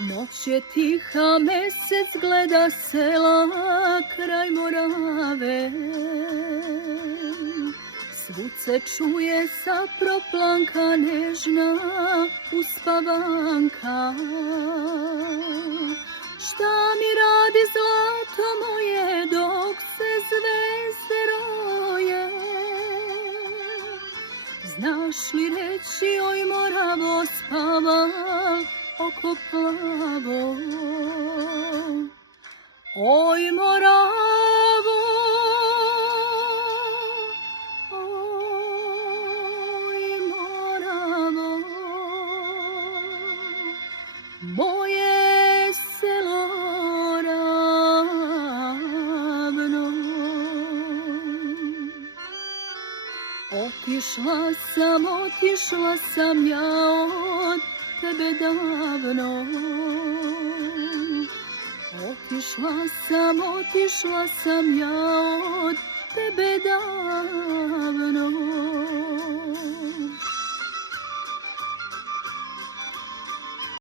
Noć je tiha, mesec gleda sela kraj Morave. Svud se čuje sa proplanka nežna uspavanka. Šta mi radi zlato moje dok se zvezde roje? Znaš li reći, oj Moravo, spava oko plavo? Oj Moravo, oj Moravo, moje selo ravno. Otišla sam ja od tebe davno. Otišla sam ja od tebe davno.